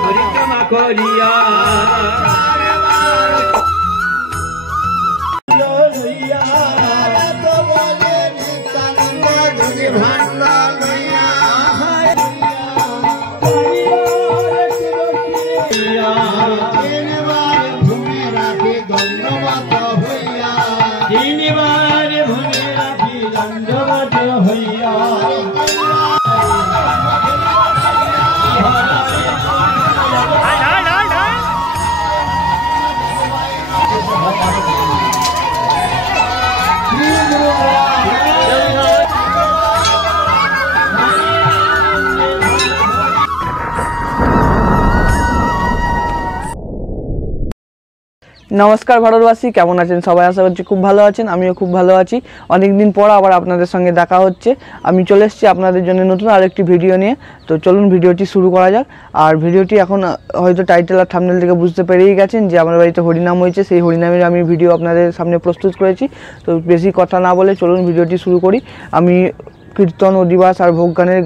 পরিক্রমা করিয়া नमस्कार भारतवासी केमन आছেন সবাই আশা করছি খুব ভালো আছেন আমিও খুব ভালো আছি অনেক দিন পর আবার আপনাদের সঙ্গে দেখা হচ্ছে আমি চলে এসেছি আপনাদের জন্য নতুন আরেকটি ভিডিও নিয়ে তো চলুন ভিডিওটি শুরু করা যাক আর ভিডিওটি এখন হয়তো টাইটেল আর থাম্বনেল থেকে বুঝতে পেরেই গেছেন যে আমার বাড়িতে হরিনাম হয়েছে সেই হরিনামের আমি ভিডিও আপনাদের সামনে প্রস্তুত করেছি তো বেশি কথা না বলে চলুন ভিডিওটি শুরু করি আমি কীর্তন অধিবাস আর ভোগ গানের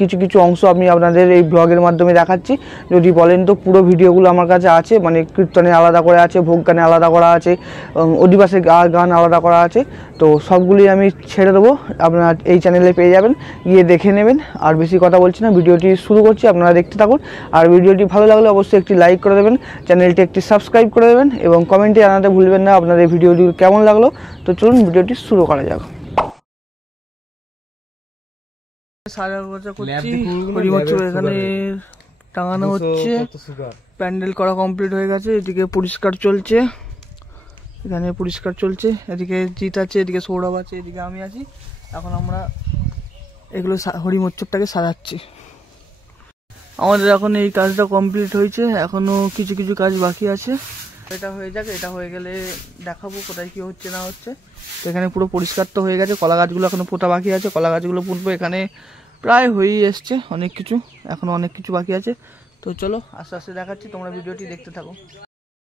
কিছু কিছু অংশ আমি আপনাদের এই ব্লগের মাধ্যমে দেখাচ্ছি যদি বলেন তো পুরো ভিডিওগুলো আমার কাছে আছে মানে কীর্তনে আলাদা করে আছে ভোগ গানে আলাদা করা আছে অধিবাসের গান আলাদা করা আছে তো সবগুলি আমি ছেড়ে দেবো আপনারা এই চ্যানেলে পেয়ে যাবেন গিয়ে দেখে নেবেন আর বেশি কথা বলছি না ভিডিওটি শুরু করছি আপনারা দেখতে থাকুন আর ভিডিওটি ভালো লাগলে অবশ্যই একটি লাইক করে দেবেন চ্যানেলটি একটি সাবস্ক্রাইব করে দেবেন এবং কমেন্টে জানাতে ভুলবেন না আপনাদের ভিডিওটি কেমন লাগলো তো চলুন ভিডিওটি শুরু করা যাক এখানে টাঙানো হচ্ছে প্যান্ডেল করা কমপ্লিট হয়ে গেছে এদিকে পরিষ্কার চলছে এখানে পরিষ্কার চলছে এদিকে জিত আছে এদিকে সৌরভ আছে এদিকে আমি আছি এখন আমরা এগুলো হরিমোৎসবটাকে সাজাচ্ছি আমাদের এখন এই কাজটা কমপ্লিট হয়েছে এখনো কিছু কিছু কাজ বাকি আছে এটা হয়ে যাক এটা হয়ে গেলে দেখাবো কোথায় কি হচ্ছে না হচ্ছে তো এখানে পুরো পরিষ্কার তো হয়ে গেছে কলা গাছগুলো এখনো পোতা বাকি আছে কলা গাছগুলো পুঁতবো এখানে প্রায় হয়েই এসছে অনেক কিছু এখনো অনেক কিছু বাকি আছে তো চলো আস্তে আস্তে দেখাচ্ছি তোমরা ভিডিওটি দেখতে থাকো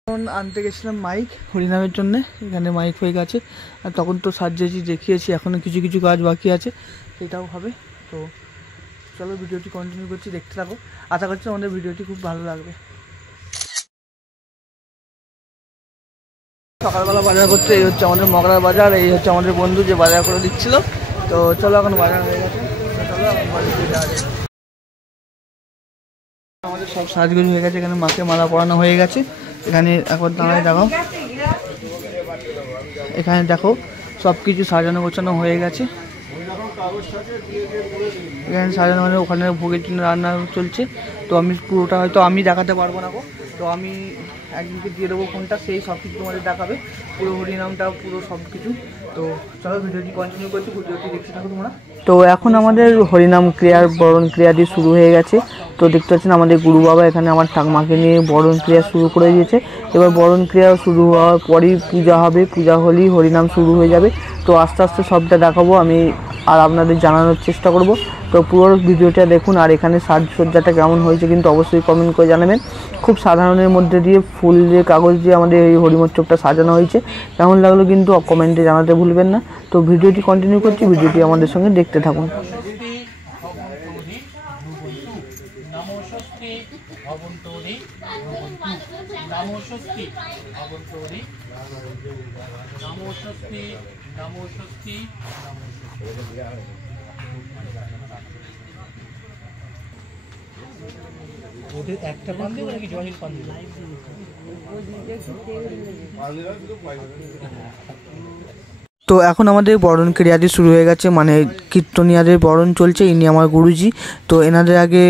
এখন আনতে গেছিলাম মাইক হরিনামের জন্য এখানে মাইক হয়ে গেছে আর তখন তো সাজিয়েছি দেখিয়েছি এখনো কিছু কিছু কাজ বাকি আছে সেটাও হবে তো চলো ভিডিওটি কন্টিনিউ করছি দেখতে থাকো আশা করছি আমাদের ভিডিওটি খুব ভালো লাগবে সকালবেলা বাজার করতে এই হচ্ছে আমাদের মগরার বাজার এই হচ্ছে আমাদের বন্ধু যে বাজার করে দিচ্ছিল তো চলো এখন বাজার হয়ে গেছে চলো আমাদের সব সাজগুলো হয়ে গেছে এখানে মাকে মালা পরানো হয়ে গেছে এখানে এখন দাঁড়ায় দেখো এখানে দেখো সব কিছু সাজানো গোছানো হয়ে গেছে এখানে সাজানো মানে ওখানে ভোগের জন্য রান্না চলছে তো আমি পুরোটা হয়তো আমি দেখাতে পারবো না তো আমি একদিনকে দিয়ে দেবো ফোনটা সেই সব কিছু তোমাদের দেখাবে পুরো হরিনামটা পুরো সব কিছু তো চলো ভিডিওটি কন্টিনিউ করছি ভিডিওটি দেখতে থাকো তোমরা তো এখন আমাদের হরিনাম ক্রিয়ার বরণ ক্রিয়াটি শুরু হয়ে গেছে তো দেখতে পাচ্ছেন আমাদের গুরু বাবা এখানে আমার ঠাকুমাকে নিয়ে বরণ ক্রিয়া শুরু করে দিয়েছে এবার বরণ ক্রিয়া শুরু হওয়ার পরই পূজা হবে পূজা হলেই হরিনাম শুরু হয়ে যাবে তো আস্তে আস্তে সবটা দেখাবো আমি আর আপনাদের জানানোর চেষ্টা করব তো পুরো ভিডিওটা দেখুন আর এখানে সাজসজ্জাটা কেমন হয়েছে কিন্তু অবশ্যই কমেন্ট করে জানাবেন খুব সাধারণের মধ্যে দিয়ে ফুল দিয়ে কাগজ দিয়ে আমাদের এই হরিমোৎসবটা সাজানো হয়েছে কেমন লাগলো কিন্তু কমেন্টে জানাতে ভুলবেন না তো ভিডিওটি কন্টিনিউ করছি ভিডিওটি আমাদের সঙ্গে দেখতে থাকুন ওদের একটা পান দেবে নাকি জহির পান দেবে তো এখন আমাদের বরণ ক্রিয়াটি শুরু হয়ে গেছে মানে কীর্তনিয়াদের বরণ চলছে ইনি আমার গুরুজি তো এনাদের আগে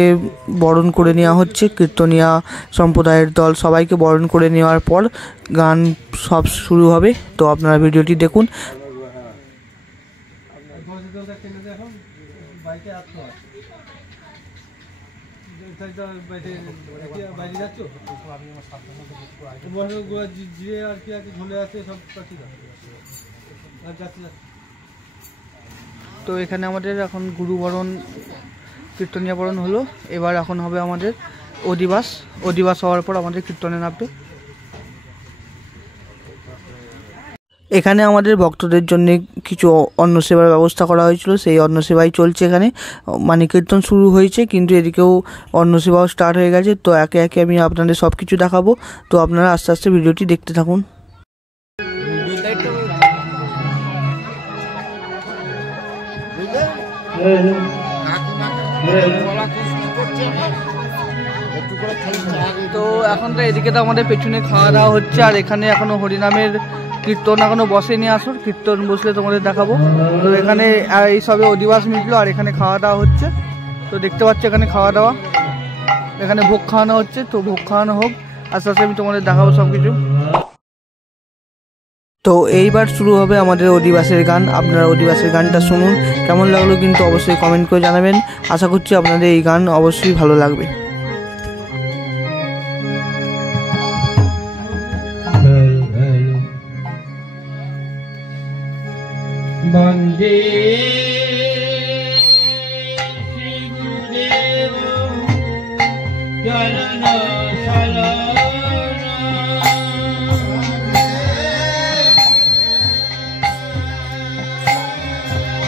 বরণ করে নেওয়া হচ্ছে কীর্তনিয়া সম্প্রদায়ের দল সবাইকে বরণ করে নেওয়ার পর গান সব শুরু হবে তো আপনারা ভিডিওটি দেখুন তো এখানে আমাদের এখন গুরুবরণ কীর্তনিয়া বরণ হলো, এবার এখন হবে আমাদের অধিবাস হওয়ার পর আমাদের কীর্তনে নামবে। এখানে আমাদের ভক্তদের জন্য কিছু অন্ন সেবার ব্যবস্থা করা হয়েছিল, সেই অন্ন সেবাই চলছে এখানে, মানে কীর্তন শুরু হয়েছে কিন্তু এদিকেও অন্ন সেবাও স্টার্ট হয়ে গেছে। তো একে একে আমি আপনাদের সব কিছু দেখাবো, তো আপনারা আস্তে আস্তে ভিডিওটি দেখতে থাকুন। তো এখন তো এদিকে তো আমাদের পেছনে খাওয়া দাওয়া হচ্ছে, আর এখানে এখনো হরিনামের কীর্তন এখনো বসেনি, আসর কীর্তন বসলে তোমাদের দেখাবো। তো এখানে এই সবে অধিবাস মিটলো আর এখানে খাওয়া দাওয়া হচ্ছে। তো দেখতে পাচ্ছ এখানে খাওয়া দাওয়া, এখানে ভোগ খাওয়ানো হচ্ছে। তো ভোগ খাওয়ানো হোক, আস্তে আস্তে আমি তোমাদের দেখাবো সব কিছু। তো এইবার শুরু হবে আমাদের অধিবাসের গান। আপনারা অধিবাসের গানটা শুনুন, কেমন লাগলো কিন্তু অবশ্যই কমেন্ট করে জানাবেন। আশা করছি আপনাদের এই গান অবশ্যই ভালো লাগবে। বন্দে শ্রী গুরুদেব চরণ শরণ,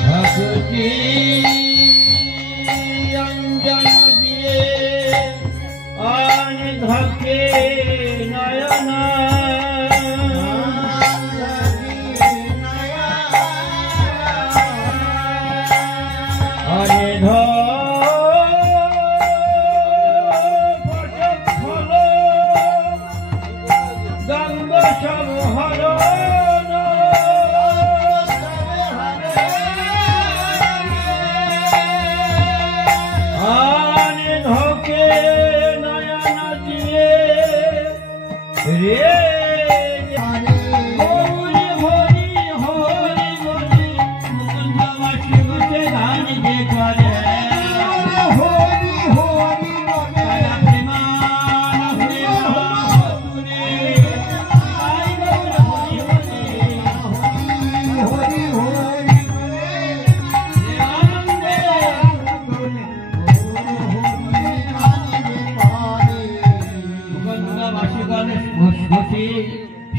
ভক্তি অঞ্জন দিয়ে অনধকে নয়ন,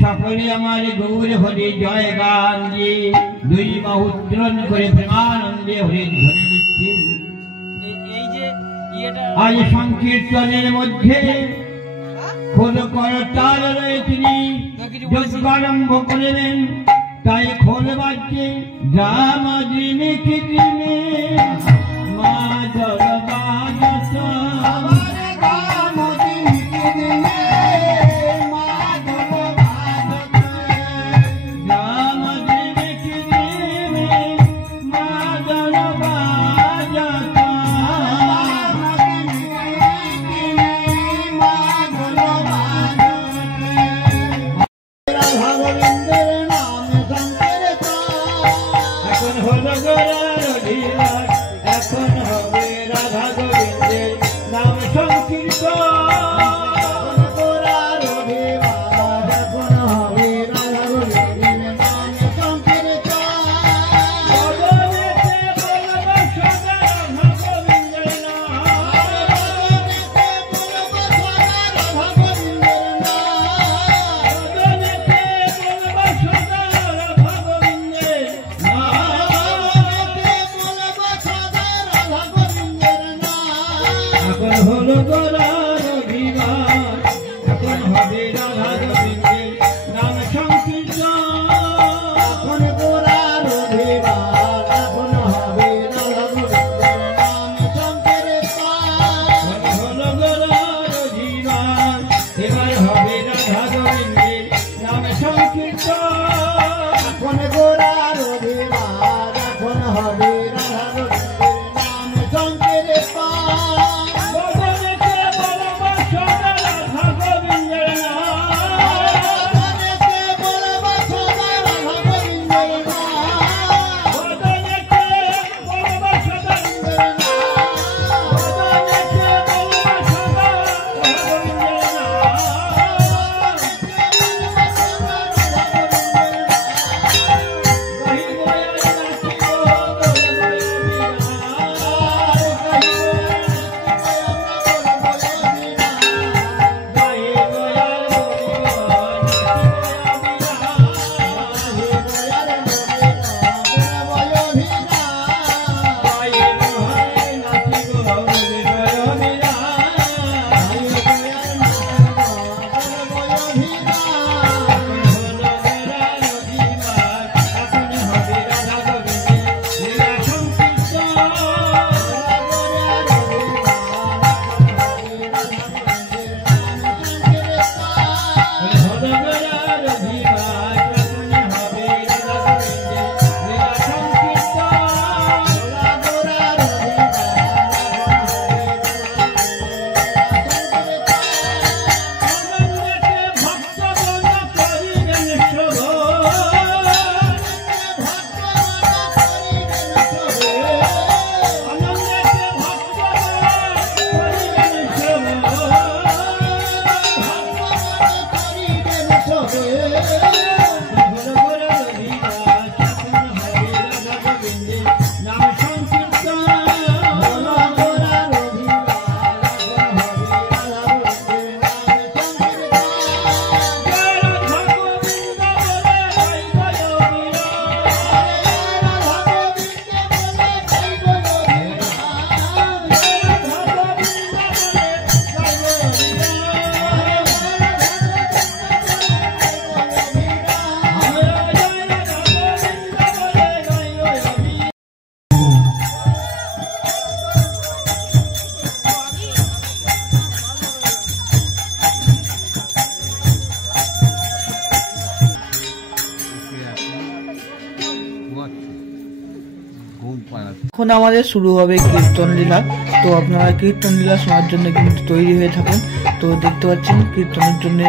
সকলে আমার গৌর হরি জয় গান দিয়ে দুই বাহু উত্তোলন করে প্রেমানন্দে হরি ধরে দিচ্ছি। আজ সংকীর্তনের মধ্যে খোল করতাল রয়ে তিনি যজ্ঞ আরম্ভ করলেন, তাই খোল বাজছে জামা দিনে কি দিনে মা জল বাজত এখন আমাদের শুরু হবে কীর্তন লীলা। তো আপনারা কীর্তন লীলা শোনার জন্য কিন্তু তৈরি হয়ে থাকুন। তো দেখতে পাচ্ছেন কীর্তনের জন্য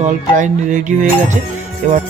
দল প্রায় রেডি হয়ে গেছে। এবার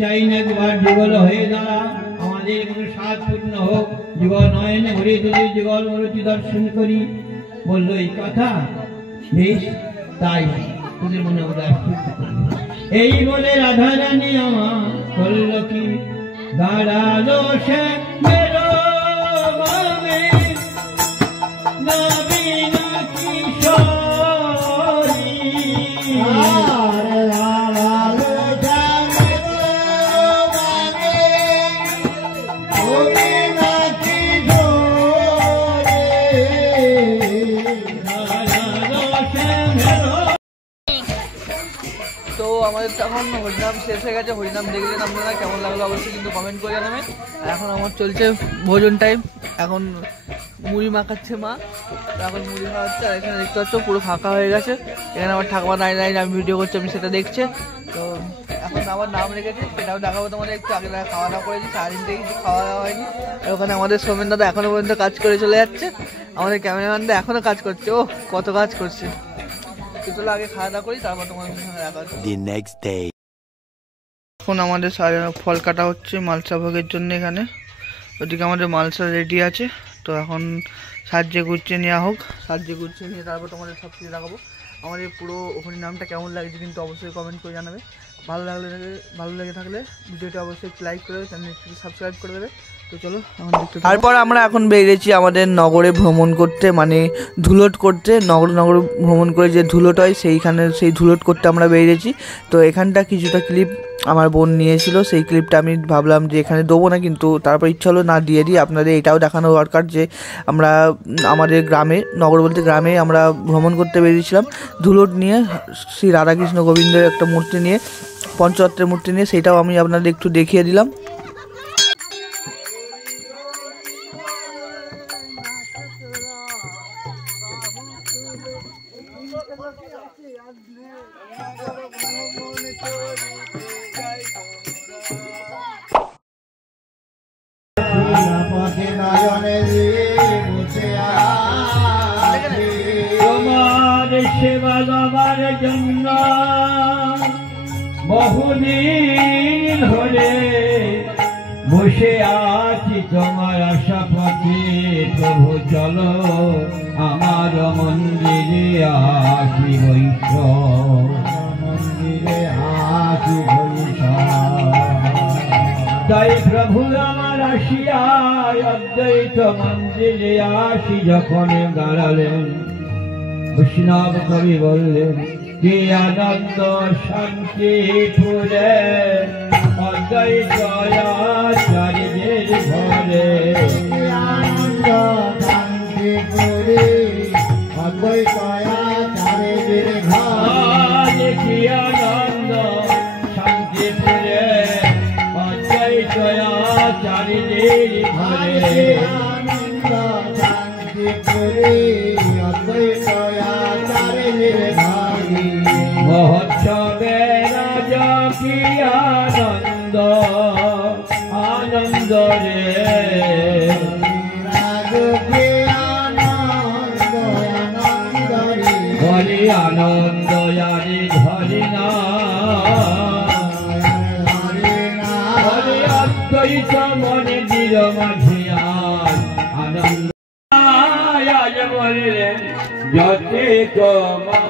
চাই না একবার যুগল হয়ে দাঁড়া, আমাদের কোনো সাধ পূর্ণ হোক, যুগল নয়নে ভরে তোদের যুগল মূর্তি দর্শন করি। বললো এই কথা, বেশ তাই তোদের মনে উদাস এই বলে রাধা রানী আমার করল কি দাঁড়ালো সে মেরো মামে নবীন কিশোরী। তো আমাদের তখন হরিনাম শেষ হয়ে গেছে। হরিনাম দেখলেন আপনারা, কেমন লাগলো অবশ্যই কিন্তু কমেন্ট করে জানাবেন। আর এখন আমার চলছে ভোজন টাইম। এখন মুড়ি মাখাচ্ছে মা, এখন মুড়ি খাওয়াচ্ছে। আর এখানে দেখতে পাচ্ছ পুরো ফাঁকা হয়ে গেছে। এখানে আমার ঠাকুমা দাঁড়িয়ে দাঁড়িয়ে আমি ভিডিও করছি, আমি সেটা দেখছে। তো এখন আমার নাম রেখেছে, সেটাও দেখাবো তোমাদের। একটু আগে খাওয়া দাওয়া করেছি, সারাদিন থেকে কিছু খাওয়া দাওয়া হয়নি। আর ওখানে আমাদের সোমেন দাদা এখনো পর্যন্ত কাজ করে চলে যাচ্ছে। আমাদের ক্যামেরাম্যানটা এখনো কাজ করছে, ও কত কাজ করছে। চলো আগে খাওয়া দাওয়া করি, তারপর তোমার এখন আমাদের ফল কাটা হচ্ছে মালসা ভোগের জন্য। এখানে ওদিকে আমাদের মালসা রেডি আছে। তো এখন সাহায্যে গুছিয়ে নেওয়া হোক, সাহায্যে গুছিয়ে নিয়ে তারপর তোমাদের সব কিছু দেখাবো। আমার এই পুরো হরি নামটা কেমন লাগছে কিন্তু অবশ্যই কমেন্ট করে জানাবে। ভালো লেগে থাকলে ভিডিওটা অবশ্যই লাইক করে দেবে, চ্যানেলটি সাবস্ক্রাইব করে দেবে। তো চলো এখন দেখতে। তারপর আমরা এখন বেরিয়েছি আমাদের নগরে ভ্রমণ করতে, মানে ধুলোট করতে। নগর ভ্রমণ করে যে ধুলোট হয় সেই ধুলোট করতে আমরা বেরিয়েছি। তো এখানটা কিছুটা ক্লিপ আমার বোন নিয়েছিল, সেই ক্লিপটা আমি ভাবলাম যে এখানে দেবো না, কিন্তু তারপর ইচ্ছা হলো না দিয়ে দিই। আপনাদের এটাও দেখানো দরকার যে আমরা আমাদের গ্রামে, নগর বলতে গ্রামে আমরা ভ্রমণ করতে বেরিয়েছিলাম ধুলোট নিয়ে, শ্রী রাধাকৃষ্ণ গোবিন্দের একটা মূর্তি নিয়ে। পঞ্চতত্ত্বের মূর্তি নিয়ে, সেটাও আমি আপনাদের একটু দেখিয়ে দিলাম। তোমার সেবা দেওয়ার জন্য বহুদিন ধরে বসে আছি তোমার আশা পথে। প্রভু চলো আমার মন্দিরে আসি বৈশ, মন্দিরে আসি বৈশ। তাই প্রভু আমার আসিয়ায় অদ্বৈত মন্দিরে আসি যখন দাঁড়ালেন, বৈষ্ণব কবি বললেন কি আনন্দ শান্তিপুরে অদ্বৈত আচার্যের ঘরে। আনন্দ শান্তিপুরে অদ্বৈত আচার্যের ঘরে, কি আনন্দ শান্তিপুরে অদ্বৈত আচার্যের ঘরে। আনন্দ শান্তিপুরে অদ্বৈত আচার্যের ঘরে। মহোৎসবে রাজা কি আনন্দ, আনন্দ রে রাজ কি আনন্দ, আনন্দ রে। হরি আনন্দ আরে ধরি না, হরি অদ্বৈত মনে দিল মাঝিয়ার আনন্দ। আজ বললেন যতে তোমা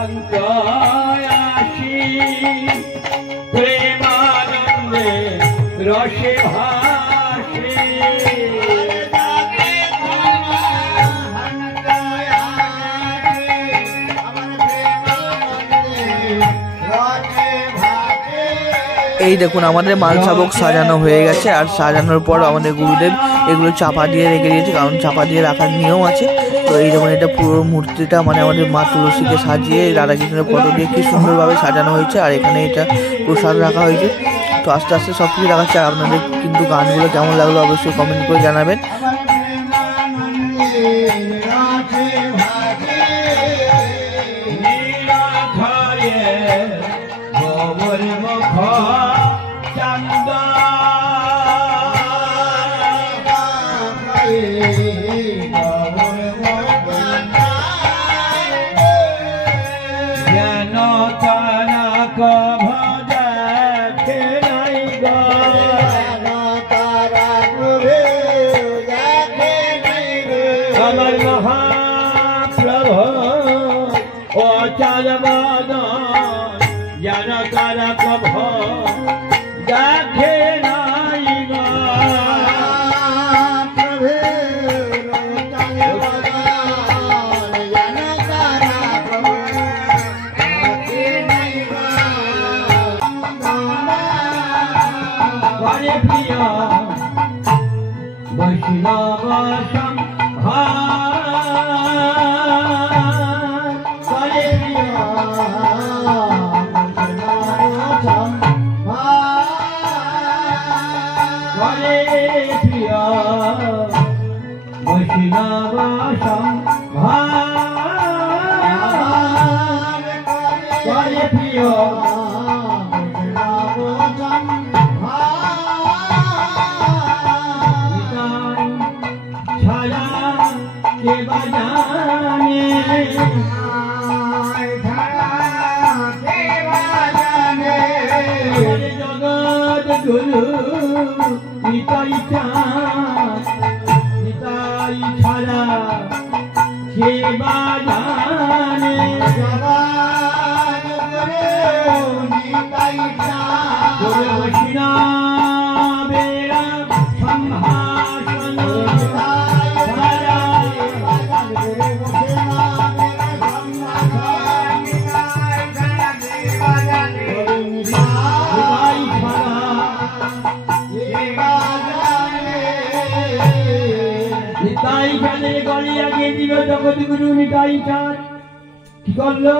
অন্তয়াসি প্রেমানন্দে রসে ভাসি। এই দেখুন আমাদের মালসাবক সাজানো হয়ে গেছে, আর সাজানোর পর আমাদের গুরুদেব এগুলো চাপা দিয়ে রেখে দিয়েছে, কারণ চাপা দিয়ে রাখার নিয়ম আছে। তো এই যেমন এটা পুরো মূর্তিটা মানে আমাদের মা তুলসীকে সাজিয়ে রাধাকৃষ্ণের ফটো দিয়ে কি সুন্দরভাবে সাজানো হয়েছে, আর এখানে এটা প্রসাদ রাখা হয়েছে। তো আস্তে আস্তে সব কিছু রাখাচ্ছে। আর আপনাদের কিন্তু গানগুলো কেমন লাগলো অবশ্যই কমেন্ট করে জানাবেন। আমার মহাপ্রভু ও চারবাদ জ্ঞান তারা প্রভু দেখে নাই গো। বৈষ্ণব নিতাই ছাড়া কে বাজানে বৈষ্ণবেরা সম্ভাষণ নিতাই চাঁদের গড়িয়া গিয়ে দিল জগৎগুরু নিতাই চাঁদ কি করলো।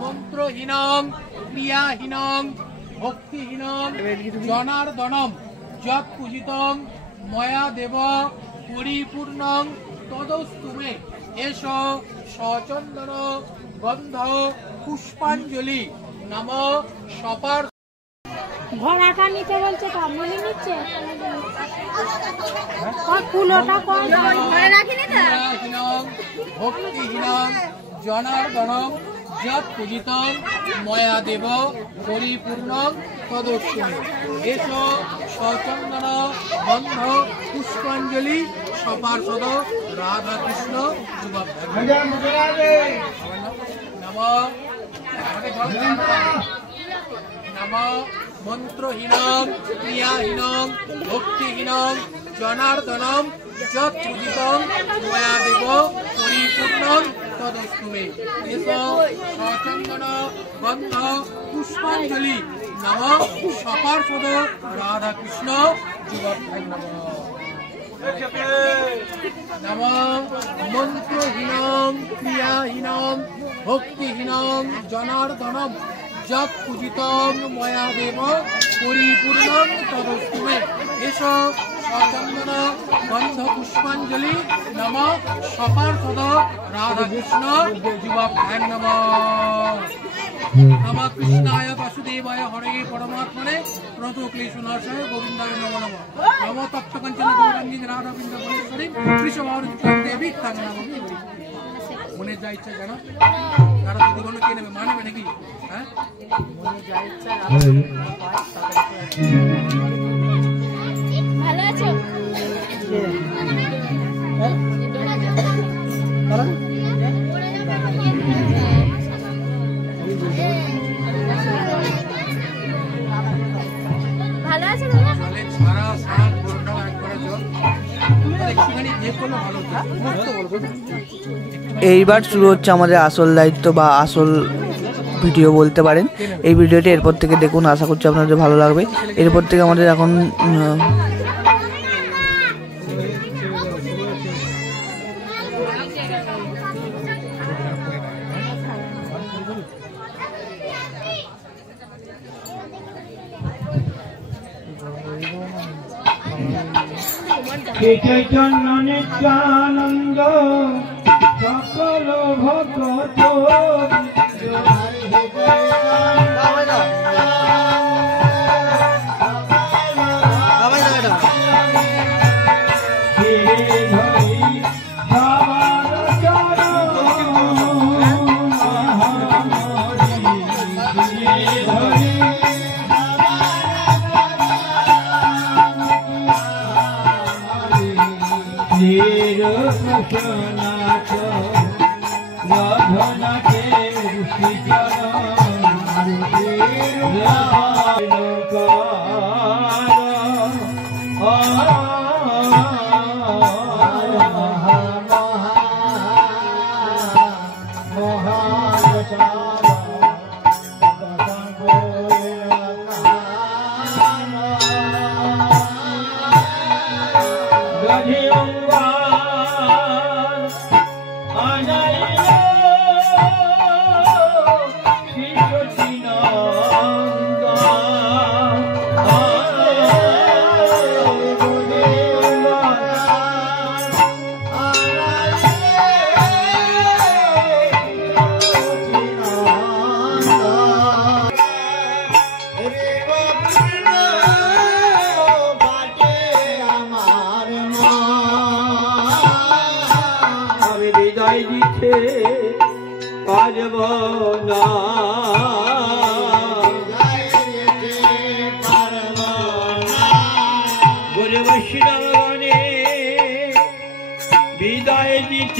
মন্ত্রহীনং ক্রিয়াহীনং ভক্তিহীনং জনার্দনম যৎ পূজিতং ময়া দেব পরিপূর্ণং তদস্তু মে এষ সচন্দন গন্ধ পুষ্পাঞ্জলি নম সপার ঘোড়াটা নিতে বলছে কামলি নিচ্ছে আর ফুলটা কোন ঘরে রাখিনি না ভক্তিহীনং জনার্দনং যৎ পূজিতং ময়া দেব পরিপূর্ণং তদস্তু মে এষ সচন্দন গন্ধ পুষ্পাঞ্জলি সপার্ষদ রাধা কৃষ্ণ নম মন্ত্রহীনং ক্রিয়াহীনং ভক্তিহীনং জনার্দনম যৎ পূজিতং ময়া দেব পরিপূর্ণং তদস্তু মে এষ সচন্দন গন্ধ পুষ্পাঞ্জলি নম সপার্ষদ রাধা কৃষ্ণ যুগভ্যাং নম মন্ত্রহীনং ক্রিয়াহীনং ভক্তিহীনং জনার্দনম যৎ পূজিতং ময়া দেব পরিপূর্ণং তদস্তু মে এষ সচন্দন গন্ধ পুষ্পাঞ্জলি নম সপার্ষদ রাধা কৃষ্ণ যুগভ্যাং নমঃ। নমঃ কৃষ্ণায় বাসুদেবায় হরে পরমাত্মনে প্রণত ক্লেশনাশায় গোবিন্দায় নমো নমঃ। নমঃ তপ্তকাঞ্চন গৌরাঙ্গী রাধা বৃন্দাবনেশ্বরী কৃষ্ণভাবরূপিকাং দেবী তাং নমামি। মনে যা ইচ্ছা জানো তারা দুর্গণ কে নেবে মানবে নাকি? হ্যাঁ, মনে যা ইচ্ছা ভালো আছো? ভালো আছো দাদা? সারা সারা ঘন্টা একবারে জল একটুখানি ইয়ে করলে ভালো হতো। এইবার শুরু হচ্ছে আমাদের আসল দায়িত্ব বা আসল ভিডিও বলতে পারেন। এই ভিডিওটি এরপর থেকে দেখুন, আশা করছি আপনাদের ভালো লাগবে। এরপর থেকে আমাদের এখন চৈতন্য নিত্যানন্দ সকল ভগত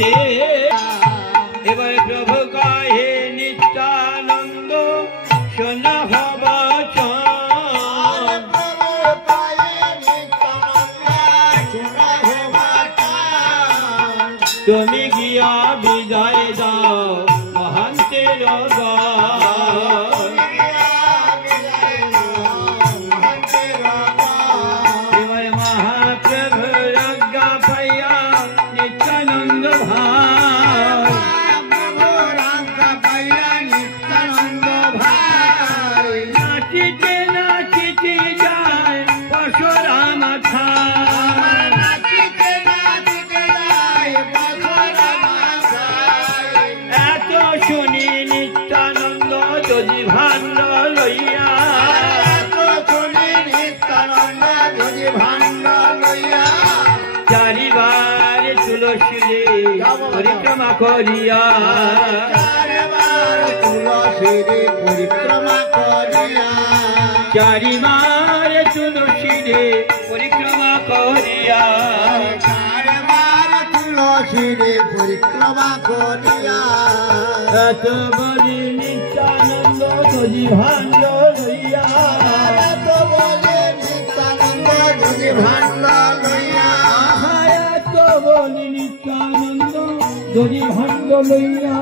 হইতে এবার প্রভু কহে নিত্যানন্দ শোনা তুমি গিয়া বিদায় দাও মহান্তের মহাপ্রভু আজ্ঞা পাইয়া নিত্যানন্দ ভাই নাচিতে নাচিতে যায় পরশুরাম এত শুনি নিত্যানন্দ যদি ভাণ্ড লইয়া চারিবার তুলসী পরিক্রমা করিয়া চারিবার তুলসী পরিক্রমা করিয়া পরিক্রমা করিয়া এত বলি নিত্যানন্দ যদি ভাণ্ড লইয়া এত বলে নিত্যানন্দ যদি ভাণ্ড লইয়া এত বলি নিত্যানন্দ যদি ভাণ্ড লইয়া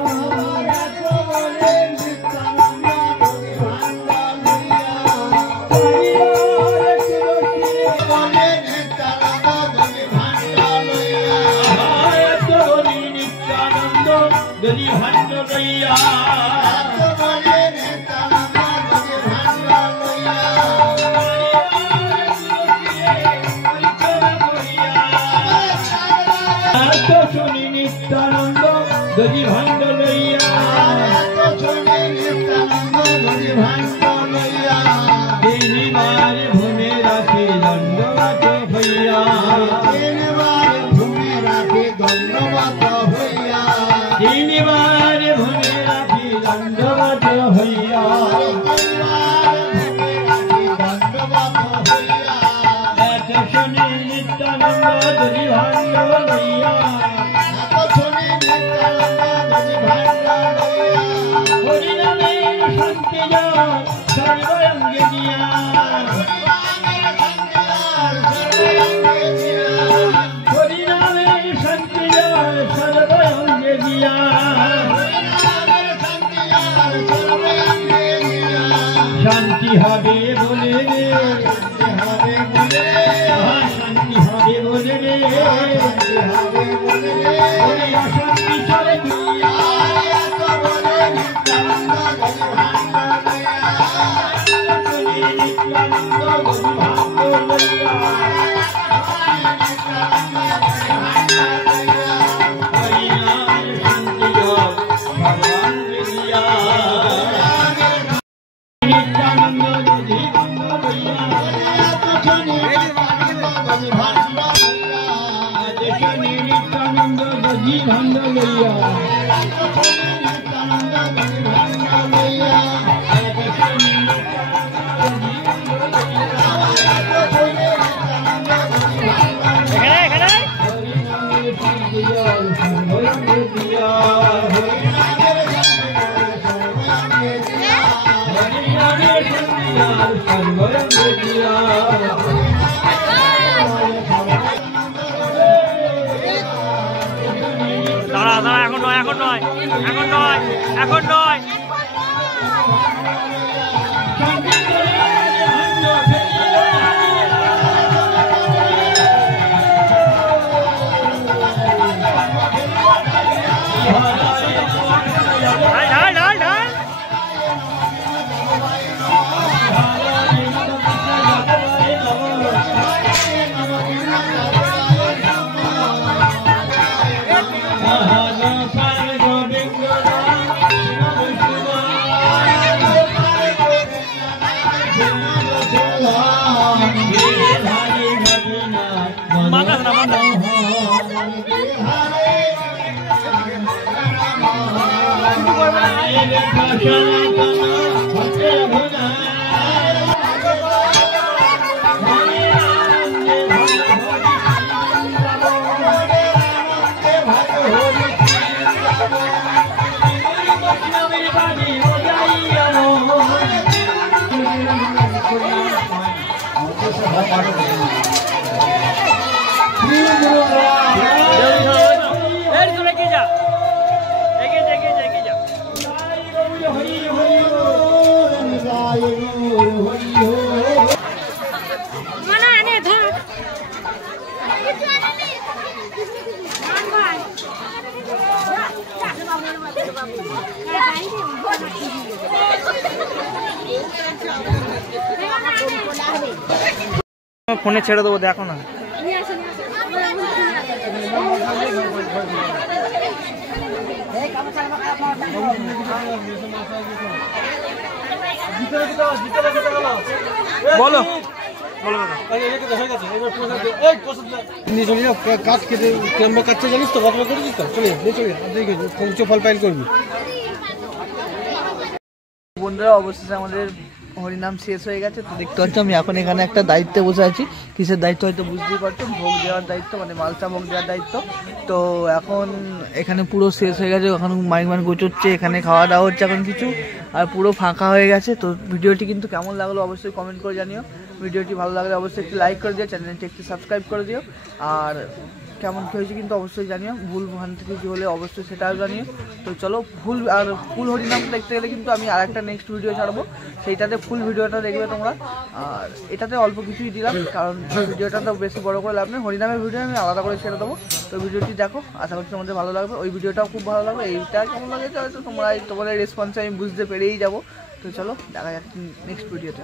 এত বলে নিত্যানন্দ যদি ভাণ্ড লইয়া বলে নিত্যানন্দ যদি ভাণ্ড লইয়া এত বলি নিত্যানন্দ যদি ভাণ্ড লইয়া এত বলে নিত্যানন্দ যদি ভাণ্ড লইয়া এত শুনি নিত্যানন্দ যদি ভাণ্ড লইয়া এত শুনে নিত্যানন্দ যদি ভাণ্ড লইয়া তিনবার ভূমে রাখি দণ্ডবাত হইয়া তিনবার ভূমে রাখি দণ্ডবাত হইয়া তিনবার ভূমে রাখি দণ্ডবাত হইয়া এত শুনি নিত্যানন্দ যদি ভাণ্ড লইয়া হরিনামের শান্তি জয় সর্বাঙ্গে দিয়া হরিনামের শান্তি জয় সর্বাঙ্গে দিয়া শান্তি হবে বলে রে শান্তি হবে বলে রে অশান্তি চলে দিয়া নিত্যানন্দ যদি ভাণ্ড লইয়া হরিনামের শান্তি জয় সর্বাঙ্গে দিয়া নিত্যানন্দ যদি ভাণ্ড লইয়া দেখনি নিত্যানন্দ যদি ভাণ্ড লইয়া হরিনামের শান্তি জয় সর্বাঙ্গে দিয়া হরিনামের শান্তি জয় সর্বাঙ্গে দিয়া দাঁড়া দাঁড়া এখন নয় এখন নয় এখন নয় এখন নয় ঢাল ঢাল ঢাল মানাস না মানাস ভালো মানে আনে ধর ফোনে ছেড়ে দেবো, দেখো না। বলো কাজ কেটে ক্যাম্বা কাটছে জানিস তো, ঘটনা করেছিস তো, চলে যা চলে যা ফল ফাইল করবি। বন্ধুরা অবশেষে আমাদের হরিনাম শেষ হয়ে গেছে। তো দেখতে পাচ্ছ আমি এখন এখানে একটা দায়িত্বে বসে আছি। কিসের দায়িত্ব হয়তো বুঝতেই পারছো, ভোগ দেওয়ার দায়িত্ব, মানে মালসা ভোগ দেওয়ার দায়িত্ব। তো এখন এখানে পুরো শেষ হয়ে গেছে, এখন মাইক মান গোচচ্ছে, এখানে খাওয়া দাওয়া হচ্ছে এখন কিছু, আর পুরো ফাঁকা হয়ে গেছে। তো ভিডিওটি কিন্তু কেমন লাগলো অবশ্যই কমেন্ট করে জানিও। ভিডিওটি ভালো লাগলে অবশ্যই একটি লাইক করে দিও, চ্যানেলটি একটি সাবস্ক্রাইব করে দিও, আর কেমন কী হয়েছে কিন্তু অবশ্যই জানিও। ভুল ভ্রান্তি কিছু হলে অবশ্যই সেটাও জানিও। তো চলো, ফুল হরিনাম দেখতে গেলে কিন্তু আমি আর একটা নেক্সট ভিডিও ছাড়বো, সেইটাতে ফুল ভিডিওটা দেখবে তোমরা। আর এটাতে অল্প কিছুই দিলাম, কারণ ভিডিওটা তো বেশি বড় করে লাভ নেই। হরিনামের ভিডিও আমি আলাদা করে ছেড়ে দেবো। তো ভিডিওটি দেখো, আশা করছি তোমাদের ভালো লাগবে। ওই ভিডিওটাও খুব ভালো লাগবে। এইটা কেমন লাগে হয়তো তোমাদের রেসপন্সে আমি বুঝতে পেরেই যাবো। তো চলো দেখা যাচ্ছে নেক্সট ভিডিওতে।